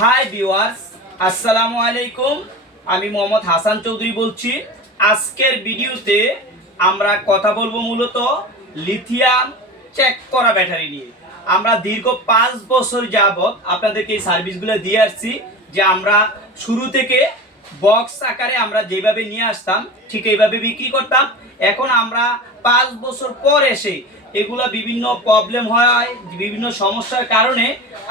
Hi viewers আসসালামু আলাইকুম আমি মোহাম্মদ হাসান চৌধুরী বলছি। আজকের ভিডিওতে আমরা কথা বলব মূলত লিথিয়াম চেক করা ব্যাটারি নিয়ে। আমরা দীর্ঘ পাঁচ বছর যাবৎ আপনাদেরকে এই সার্ভিসগুলো দিয়ে আসছি, যে আমরা শুরু থেকে বক্স আকারে আমরা যেভাবে নিয়ে আসতাম, ঠিক এইভাবে বিক্রি করতাম। এখন আমরা পাঁচ বছর পর এসে এগুলা বিভিন্ন প্রবলেম হয়, বিভিন্ন সমস্যার কারণে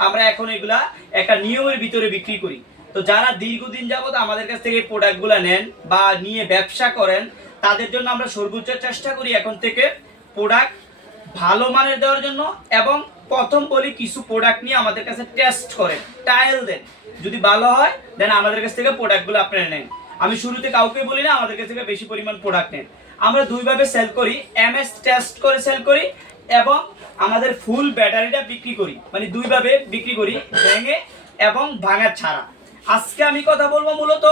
আমরা এখন এগুলা একটা নিয়মের ভিতরে বিক্রি করি। তো যারা দীর্ঘদিন যাবত আমাদের কাছ থেকে প্রোডাক্টগুলো নেন বা নিয়ে ব্যবসা করেন, তাদের জন্য আমরা সর্বোচ্চ চেষ্টা করি এখন থেকে প্রোডাক্ট ভালো মানের দেওয়ার জন্য এবং প্রথম বলি কিছু প্রোডাক্ট নিয়ে আমাদের কাছে টেস্ট করেন ট্রায়াল দেন। যদি ভালো হয় দেন আমাদের কাছ থেকে প্রোডাক্টগুলো আপনারা নেন। আমি শুরুতে কাউকে বলি না, আমাদের কাছ থেকে বেশি পরিমাণ প্রোডাক্ট নেন। আমরা দুইভাবে সেল করি এমএস টেস্ট করে সেল করি এবং আমাদের ফুল ব্যাটারিটা বিক্রি করি। মানে দুইভাবে বিক্রি করি, ভেঙে এবং ভাঙা ছাড়া। আজকে আমি কথা বলব মূলত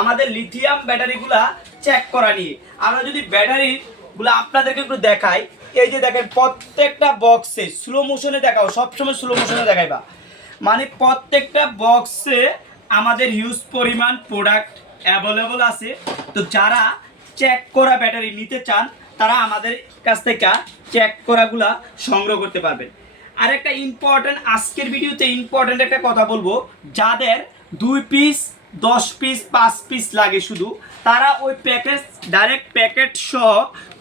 আমাদের লিথিয়াম ব্যাটারিগুলা চেক করা নিয়ে। আমরা যদি ব্যাটারি গুলো আপনাদেরকে একটু দেখাই, এই যে দেখেন, প্রত্যেকটা বক্সে স্লো মোশনে দেখাও, সবসময় স্লো মোশনে দেখাইবা। মানে প্রত্যেকটা বক্সে আমাদের হিউজ পরিমাণ প্রোডাক্ট অ্যাভেলেবল আছে। তো যারা চেক করা ব্যাটারি নিতে চান, তারা আমাদের কাছ থেকে চেক করাগুলা সংগ্রহ করতে পারবেন। আর একটা ইম্পর্টেন্ট আজকের ভিডিওতে ইম্পর্টেন্ট একটা কথা বলব। যাদের দুই পিস দশ পিস পাঁচ পিস লাগে শুধু, তারা ওই প্যাকেজ ডাইরেক্ট প্যাকেট সহ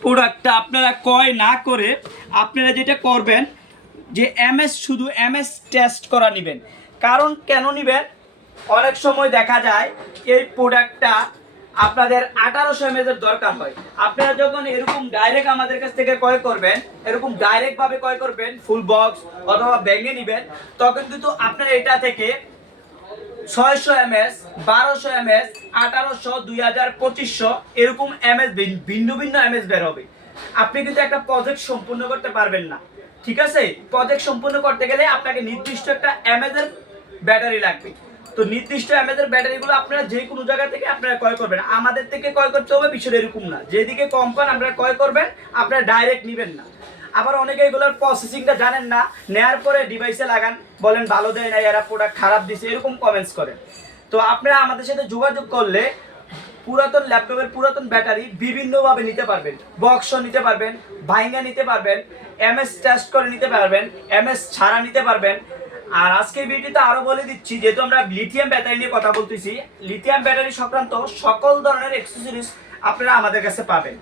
প্রোডাক্টটা আপনারা ক্রয় না করে আপনারা যেটা করবেন, যে এমএস শুধু এমএস টেস্ট করা নেবেন। কারণ কেন নেবেন? অনেক সময় দেখা যায় এই প্রোডাক্টটা আপনাদের আঠারোশো এর দরকার হয়। আপনারা যখন এরকম ডাইরেক্ট আমাদের কাছ থেকে ক্রয় করবেন, এরকম ডাইরেক্ট ভাবে ক্রয় করবেন ফুল বক্স অথবা ভেঙে নেবেন, তখন কিন্তু আপনার এটা থেকে ছয়শো এম এস বারোশো এম এস আঠারোশো, দুই হাজার, পঁচিশশো এরকম এম এস ভিন্ন ভিন্ন এম এস বের হবে। আপনি কিন্তু একটা প্রজেক্ট সম্পূর্ণ করতে পারবেন না। ঠিক আছে? প্রজেক্ট সম্পূর্ণ করতে গেলে আপনাকে নির্দিষ্ট একটা এম এর ব্যাটারি লাগবে। তো নির্দিষ্ট এম এর ব্যাটারিগুলো আপনারা যে কোনো জায়গা থেকে আপনারা ক্রয় করবেন। আমাদের থেকে ক্রয় করতে হবে বিষয়টা এরকম না। যেদিকে কম পান আপনারা ক্রয় করবেন, আপনারা ডাইরেক্ট নেবেন না। আবার অনেকে এগুলোর প্রসেসিংটা জানেন না, নেয়ার পরে ডিভাইসে লাগান, বলেন ভালো দেয় না এরা প্রোডাক্ট খারাপ দিছে, এরকম কমেন্টস করেন। তো আপনারা আমাদের সাথে যোগাযোগ করলে পুরাতন ল্যাপটপের পুরাতন ব্যাটারি বিভিন্নভাবে নিতে পারবেন। বক্স নিতে পারবেন, ভাইঙ্গা নিতে পারবেন এমএস টেস্ট করে নিতে পারবেন এমএস ছাড়া নিতে পারবেন আর আজকের ভিডিওতে আরও বলে দিচ্ছি যেহেতু আমরা লিথিয়াম ব্যাটারি নিয়ে কথা বলতেছি লিথিয়াম ব্যাটারি সংক্রান্ত সকল ধরনের এক্সেসরিজ আপনারা আমাদের কাছে পাবেন।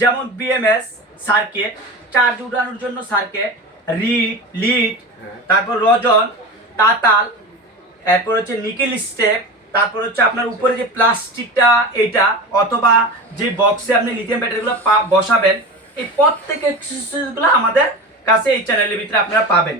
যেমন বিএমএস সার্কিট চার্জ উঠানোর জন্য সার্কিট রিড লিড তারপর রজন তাতাল এরপর হচ্ছে নিকেল স্টেপ তারপর হচ্ছে আপনার উপরে যে প্লাস্টিকটা এইটা অথবা যে বক্সে আপনি লিথিয়াম ব্যাটারিগুলো বসাবেন এই প্রত্যেক এক্সেসরিজগুলো আমাদের কাছে এই চ্যানেলের ভিতরে আপনারা পাবেন।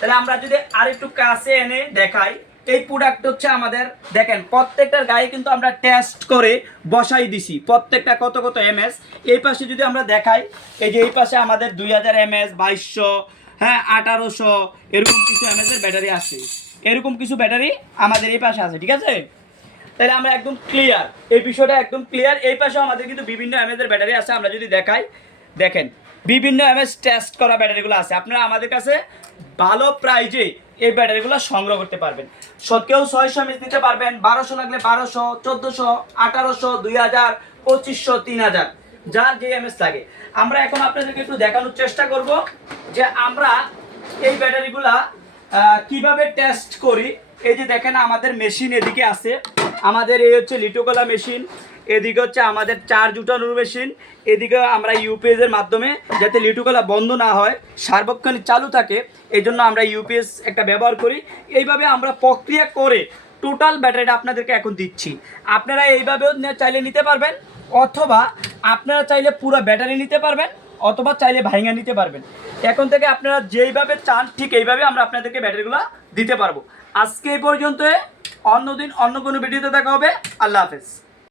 তাহলে আমরা যদি আর একটু কাছে এনে দেখাই, এই প্রোডাক্ট হচ্ছে আমাদের, দেখেন, প্রত্যেকটার গায়ে কিন্তু আমরা টেস্ট করে বসাই দিছি। প্রত্যেকটা কত কত এমএস এই পাশে যদি আমরা দেখাই, এই যে এই পাশে আমাদের দুই হাজার এমএস বাইশশো হ্যাঁ আঠারোশো, এরকম কিছু এমএস এর ব্যাটারি আছে। এরকম কিছু ব্যাটারি আমাদের এই পাশে আছে, ঠিক আছে? তাহলে আমরা একদম ক্লিয়ার এই বিষয়টা একদম ক্লিয়ার এই পাশেও আমাদের কিন্তু বিভিন্ন এমএস এর ব্যাটারি আছে, আমরা যদি দেখাই, দেখেন বিভিন্ন এমএস টেস্ট করা ব্যাটারিগুলো আছে। আপনারা আমাদের কাছে ভালো প্রাইজে এই ব্যাটারিগুলো সংগ্রহ করতে পারবেন। সৎকেও ছয়শো এমএস নিতে পারবেন, বারোশো লাগলে বারোশো, চোদ্দোশো, আঠারোশো, দুই হাজার, পঁচিশশো, তিন হাজার, যার যে এমএস লাগে। আমরা এখন আপনাদেরকে একটু দেখানোর চেষ্টা করব যে আমরা এই ব্যাটারিগুলা কীভাবে টেস্ট করি। এই যে দেখেন আমাদের মেশিন এদিকে আছে। আমাদের এই হচ্ছে লিটোকলা মেশিন এদিকে হচ্ছে আমাদের চার চার্জ উঠানোর মেশিন, এদিকে আমরা ইউপিএস এর মাধ্যমে যাতে লিটোকলা বন্ধ না হয়, সার্বক্ষণিক চালু থাকে এই জন্য আমরা ইউপিএস একটা ব্যবহার করি। এইভাবে আমরা প্রক্রিয়া করে টোটাল ব্যাটারিটা আপনাদেরকে এখন দিচ্ছি। আপনারা এইভাবেও চাইলে নিতে পারবেন, অথবা আপনারা চাইলে পুরো ব্যাটারি নিতে পারবেন, অথবা চাইলে ভাইঙ্গা নিতে পারবেন। এখন থেকে আপনারা যেইভাবে চান, ঠিক এইভাবে আমরা আপনাদেরকে ব্যাটারিগুলো দিতে পারব। আজকে এই পর্যন্ত অন্যদিন অন্য কোনো ভিডিওতে দেখা হবে। আল্লাহ হাফেজ।